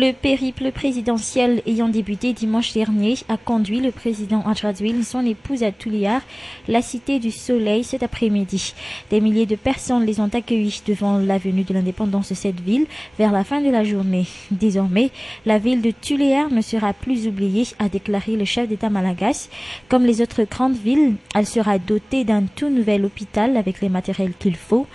Le périple présidentiel ayant débuté dimanche dernier a conduit le président Adjadouil et son épouse à Tuléar, la cité du soleil, cet après-midi. Des milliers de personnes les ont accueillis devant l'avenue de l'indépendance de cette ville vers la fin de la journée. Désormais, la ville de Tuléar ne sera plus oubliée, a déclaré le chef d'État malagasy. Comme les autres grandes villes, elle sera dotée d'un tout nouvel hôpital avec les matériels qu'il faut.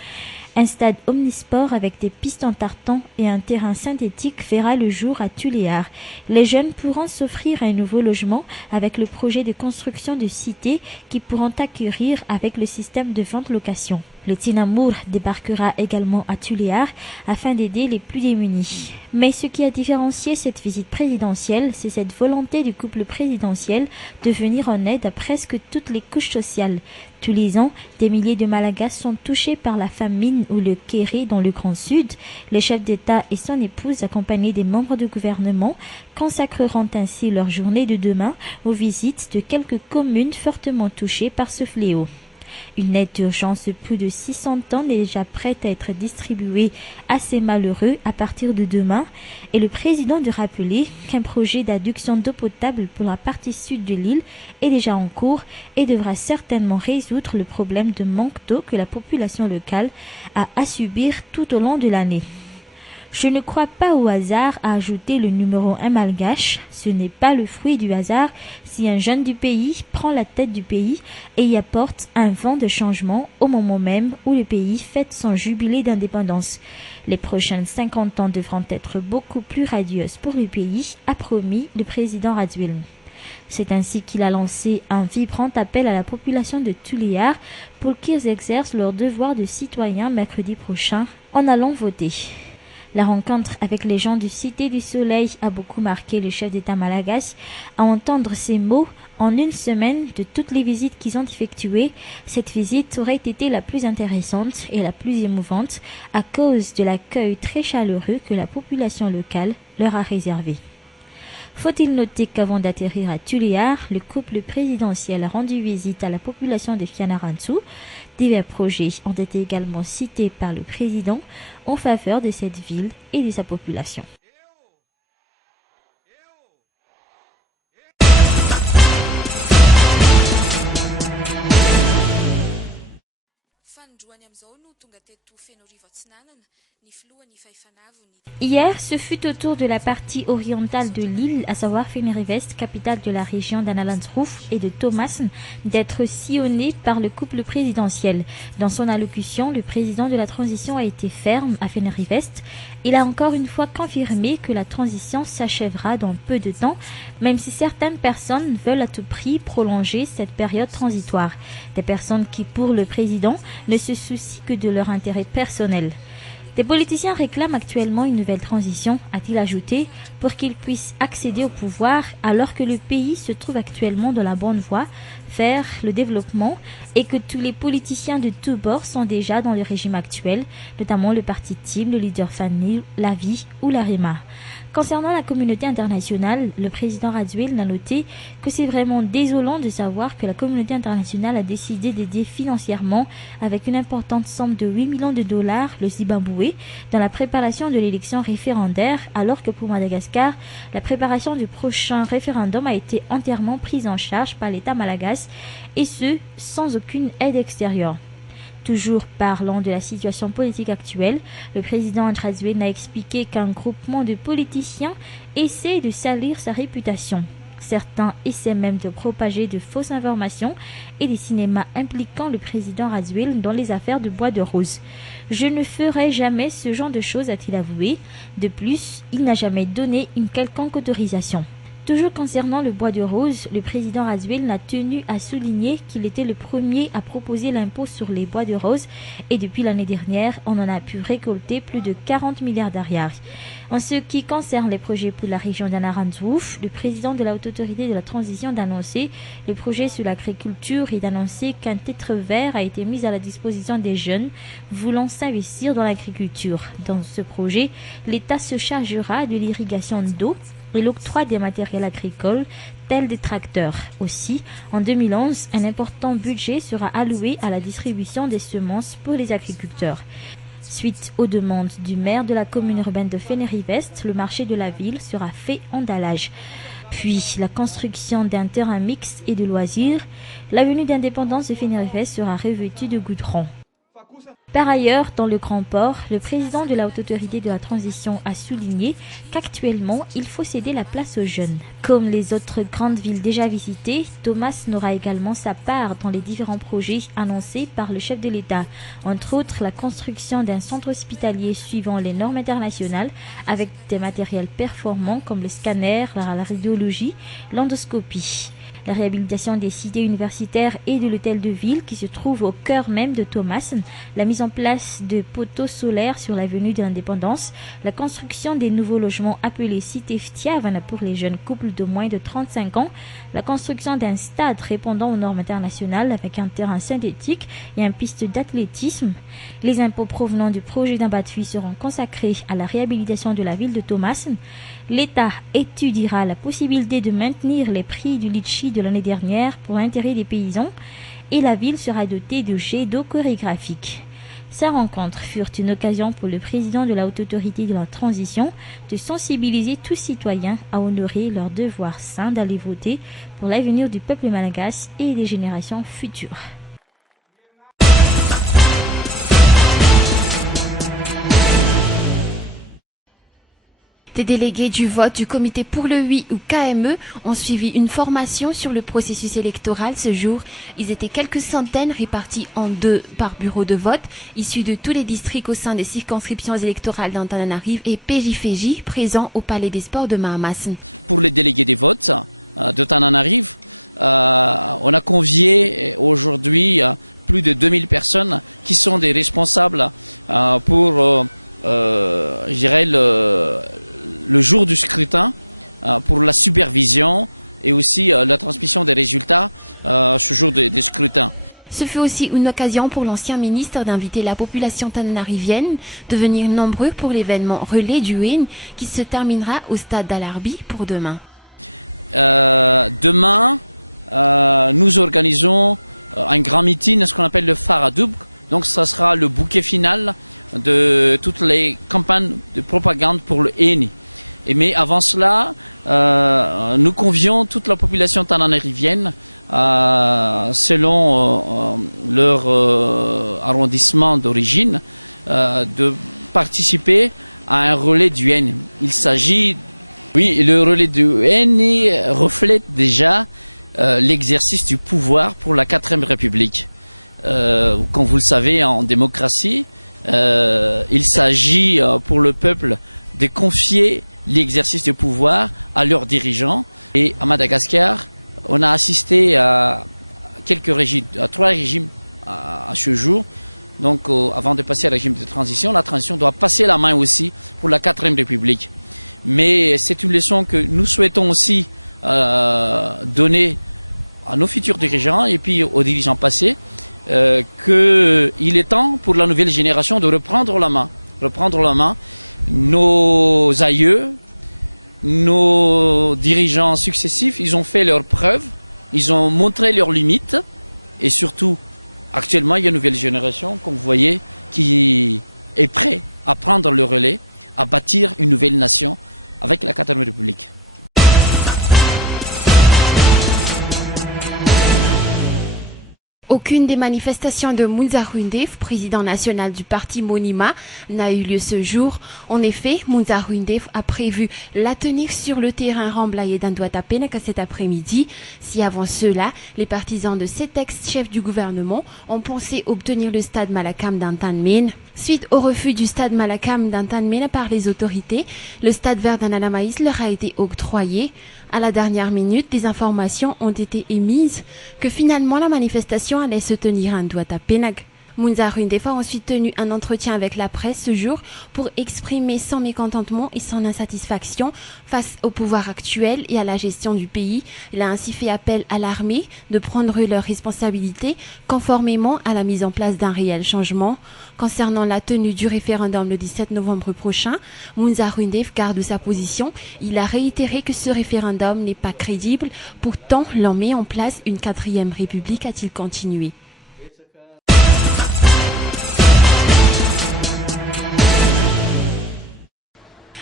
Un stade omnisport avec des pistes en tartan et un terrain synthétique verra le jour à Tuléar. Les jeunes pourront s'offrir un nouveau logement avec le projet de construction de cités qui pourront acquérir avec le système de vente-location. Le Tinamour débarquera également à Tuléar afin d'aider les plus démunis. Mais ce qui a différencié cette visite présidentielle, c'est cette volonté du couple présidentiel de venir en aide à presque toutes les couches sociales. Tous les ans, des milliers de Malagasy sont touchés par la famine ou le kéré dans le Grand Sud. Le chef d'État et son épouse, accompagnés des membres du gouvernement, consacreront ainsi leur journée de demain aux visites de quelques communes fortement touchées par ce fléau. Une aide d'urgence de plus de 600 tonnes est déjà prête à être distribuée à ces malheureux à partir de demain. Et le président de rappeler qu'un projet d'adduction d'eau potable pour la partie sud de l'île est déjà en cours et devra certainement résoudre le problème de manque d'eau que la population locale a à subir tout au long de l'année. Je ne crois pas au hasard, a ajouté le numéro 1 malgache. Ce n'est pas le fruit du hasard si un jeune du pays prend la tête du pays et y apporte un vent de changement au moment même où le pays fête son jubilé d'indépendance. Les prochaines 50 ans devront être beaucoup plus radieuses pour le pays, a promis le président Radouil. C'est ainsi qu'il a lancé un vibrant appel à la population de Tuléar pour qu'ils exercent leur devoir de citoyen mercredi prochain en allant voter. La rencontre avec les gens du Cité du Soleil a beaucoup marqué le chef d'État malagasy. À entendre ces mots, en une semaine de toutes les visites qu'ils ont effectuées, cette visite aurait été la plus intéressante et la plus émouvante à cause de l'accueil très chaleureux que la population locale leur a réservé. Faut-il noter qu'avant d'atterrir à Tuléar, le couple présidentiel a rendu visite à la population de Fianarantsoa. Divers projets ont été également cités par le président en faveur de cette ville et de sa population. Hier, ce fut au tour de la partie orientale de l'île, à savoir Fenerife, capitale de la région d'Analandsroof et de Thomassen, d'être sillonnée par le couple présidentiel. Dans son allocution, le président de la transition a été ferme à Fenerife. Il a encore une fois confirmé que la transition s'achèvera dans peu de temps, même si certaines personnes veulent à tout prix prolonger cette période transitoire. Des personnes qui, pour le président, ne se soucient que de leur intérêt personnel. Des politiciens réclament actuellement une nouvelle transition, a-t-il ajouté, pour qu'ils puissent accéder au pouvoir alors que le pays se trouve actuellement dans la bonne voie vers le développement et que tous les politiciens de tous bords sont déjà dans le régime actuel, notamment le parti TIM, le leader Fanny, la Vie ou la REMA. Concernant la communauté internationale, le président Radouil a noté que c'est vraiment désolant de savoir que la communauté internationale a décidé d'aider financièrement avec une importante somme de 8 millions de dollars le Zimbabwe dans la préparation de l'élection référendaire, alors que pour Madagascar, la préparation du prochain référendum a été entièrement prise en charge par l'État malagasy et ce, sans aucune aide extérieure. Toujours parlant de la situation politique actuelle, le président Radouil a expliqué qu'un groupement de politiciens essaie de salir sa réputation. Certains essaient même de propager de fausses informations et des cinémas impliquant le président Radouil dans les affaires de Bois de Rose. Je ne ferai jamais ce genre de choses, a-t-il avoué. De plus, il n'a jamais donné une quelconque autorisation. Toujours concernant le bois de rose, le président Radouil a tenu à souligner qu'il était le premier à proposer l'impôt sur les bois de rose et depuis l'année dernière, on en a pu récolter plus de 40 milliards d'ariars. En ce qui concerne les projets pour la région d'Anarandsroof, le président de la Haute Autorité de la Transition d'annoncer le projet sur l'agriculture et d'annoncer qu'un titre vert a été mis à la disposition des jeunes voulant s'investir dans l'agriculture. Dans ce projet, l'État se chargera de l'irrigation d'eau et l'octroi des matériels agricoles tels des tracteurs. Aussi, en 2011, un important budget sera alloué à la distribution des semences pour les agriculteurs. Suite aux demandes du maire de la commune urbaine de Fénéry-Vest, le marché de la ville sera fait en dallage. Puis la construction d'un terrain mixte et de loisirs, l'avenue d'Indépendance de Fénéry-Vest sera revêtue de goudron. Par ailleurs, dans le Grand Port, le président de la Haute Autorité de la Transition a souligné qu'actuellement, il faut céder la place aux jeunes. Comme les autres grandes villes déjà visitées, Thomas n'aura également sa part dans les différents projets annoncés par le chef de l'État, entre autres la construction d'un centre hospitalier suivant les normes internationales avec des matériels performants comme le scanner, la radiologie, l'endoscopie. La réhabilitation des cités universitaires et de l'hôtel de ville qui se trouve au cœur même de Thomassen, la mise en place de poteaux solaires sur l'avenue de l'Indépendance, la construction des nouveaux logements appelés Cité Ftiavana pour les jeunes couples de moins de 35 ans, la construction d'un stade répondant aux normes internationales avec un terrain synthétique et une piste d'athlétisme. Les impôts provenant du projet d'Ambatui seront consacrés à la réhabilitation de la ville de Thomassen. L'État étudiera la possibilité de maintenir les prix du litchi de l'année dernière pour l'intérêt des paysans et la ville sera dotée de jets d'eau chorégraphiques. Ces rencontres furent une occasion pour le président de la Haute Autorité de la Transition de sensibiliser tous citoyens à honorer leur devoir sain d'aller voter pour l'avenir du peuple malgache et des générations futures. Des délégués du vote du comité pour le oui ou KME ont suivi une formation sur le processus électoral ce jour. Ils étaient quelques centaines répartis en deux par bureau de vote, issus de tous les districts au sein des circonscriptions électorales d'Antananarive et PJFJ, présents au Palais des Sports de Mahamassen. Ce fut aussi une occasion pour l'ancien ministre d'inviter la population tananarivienne de venir nombreux pour l'événement relais du WIN qui se terminera au stade d'Alarbi pour demain. Aucune des manifestations de Mounza Ruindef, président national du parti Monima, n'a eu lieu ce jour. En effet, Mounza Ruindef a prévu la tenir sur le terrain remblayé d'Andouata Penaka cet après-midi. Si avant cela, les partisans de cet ex-chef du gouvernement ont pensé obtenir le stade Malakam d'Antanmen. Suite au refus du stade Malakam d'Antanmen par les autorités, le stade Verdanalamaïs leur a été octroyé. À la dernière minute, des informations ont été émises que finalement la manifestation allait se tenir à Ndouata Penag. Mounza Ruindef a ensuite tenu un entretien avec la presse ce jour pour exprimer son mécontentement et son insatisfaction face au pouvoir actuel et à la gestion du pays. Il a ainsi fait appel à l'armée de prendre leurs responsabilités conformément à la mise en place d'un réel changement. Concernant la tenue du référendum le 17 novembre prochain, Mounza Ruindef garde sa position. Il a réitéré que ce référendum n'est pas crédible. Pourtant, l'on met en place une 4e république, a-t-il continué.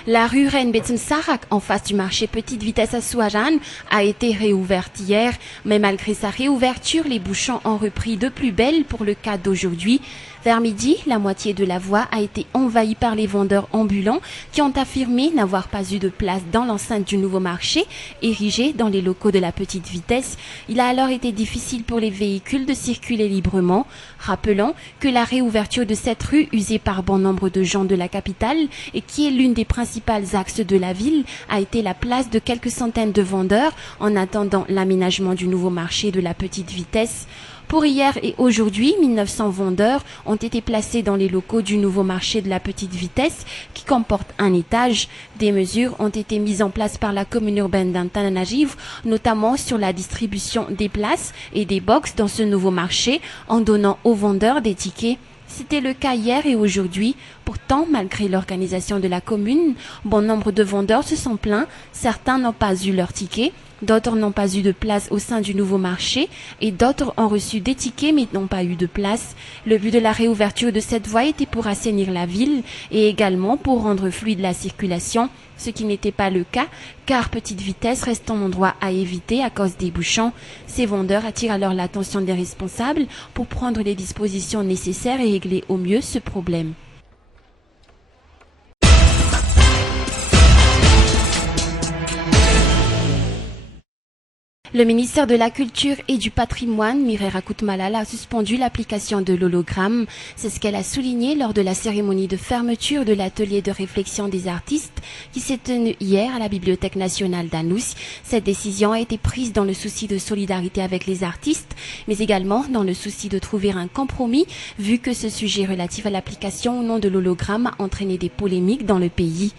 La rue Reine-Betsem-Sarak, en face du marché Petite Vitesse à Souajane, a été réouverte hier. Mais malgré sa réouverture, les bouchons ont repris de plus belle pour le cas d'aujourd'hui. Vers midi, la moitié de la voie a été envahie par les vendeurs ambulants qui ont affirmé n'avoir pas eu de place dans l'enceinte du nouveau marché érigé dans les locaux de la Petite Vitesse. Il a alors été difficile pour les véhicules de circuler librement. Rappelons que la réouverture de cette rue usée par bon nombre de gens de la capitale et qui est l'une des principales axes de la ville a été la place de quelques centaines de vendeurs en attendant l'aménagement du nouveau marché de la Petite Vitesse. Pour hier et aujourd'hui, 1900 vendeurs ont été placés dans les locaux du nouveau marché de la Petite Vitesse qui comporte un étage. Des mesures ont été mises en place par la commune urbaine d'Antananarivo, notamment sur la distribution des places et des box dans ce nouveau marché en donnant aux vendeurs des tickets. C'était le cas hier et aujourd'hui. Pourtant, malgré l'organisation de la commune, bon nombre de vendeurs se sont plaints. Certains n'ont pas eu leur ticket, d'autres n'ont pas eu de place au sein du nouveau marché et d'autres ont reçu des tickets mais n'ont pas eu de place. Le but de la réouverture de cette voie était pour assainir la ville et également pour rendre fluide la circulation, ce qui n'était pas le cas car Petite Vitesse reste un endroit à éviter à cause des bouchons. Ces vendeurs attirent alors l'attention des responsables pour prendre les dispositions nécessaires et régler au mieux ce problème. Le ministère de la Culture et du Patrimoine, Mireille Rakout-Malala, a suspendu l'application de l'hologramme. C'est ce qu'elle a souligné lors de la cérémonie de fermeture de l'atelier de réflexion des artistes qui s'est tenu hier à la Bibliothèque nationale d'Anous. Cette décision a été prise dans le souci de solidarité avec les artistes, mais également dans le souci de trouver un compromis, vu que ce sujet relatif à l'application ou non de l'hologramme a entraîné des polémiques dans le pays.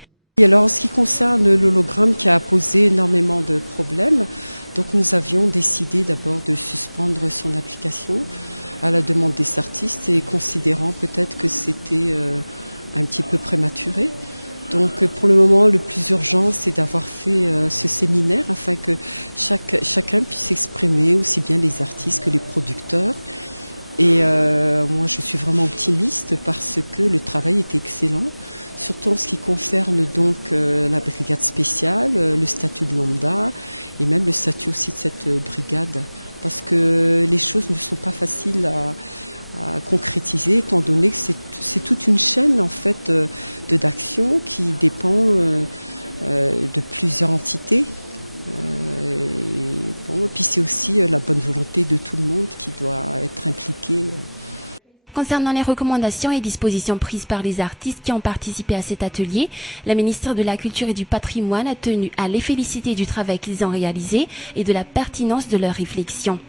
Concernant les recommandations et dispositions prises par les artistes qui ont participé à cet atelier, la ministre de la Culture et du Patrimoine a tenu à les féliciter du travail qu'ils ont réalisé et de la pertinence de leurs réflexions.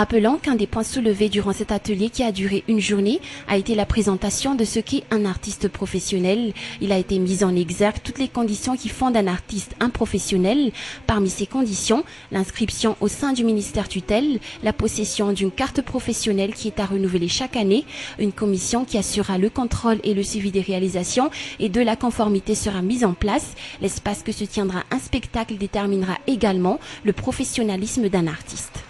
Rappelons qu'un des points soulevés durant cet atelier qui a duré une journée a été la présentation de ce qu'est un artiste professionnel. Il a été mis en exergue toutes les conditions qui font d'un artiste un professionnel. Parmi ces conditions, l'inscription au sein du ministère tutelle, la possession d'une carte professionnelle qui est à renouveler chaque année, une commission qui assurera le contrôle et le suivi des réalisations et de la conformité sera mise en place. L'espace que se tiendra un spectacle déterminera également le professionnalisme d'un artiste.